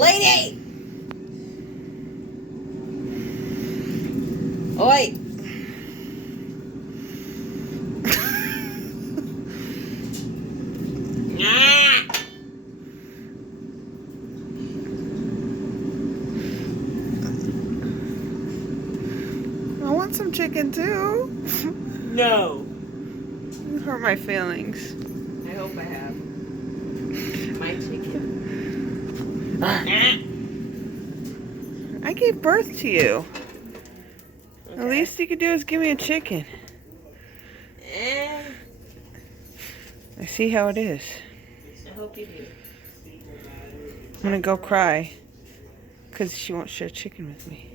Lady! Oi! I want some chicken too. No. You hurt my feelings. I hope I have. My chicken. I gave birth to you. Okay. The least you could do is give me a chicken. I see how it is. I hope you do. I'm gonna go cry because she won't share chicken with me.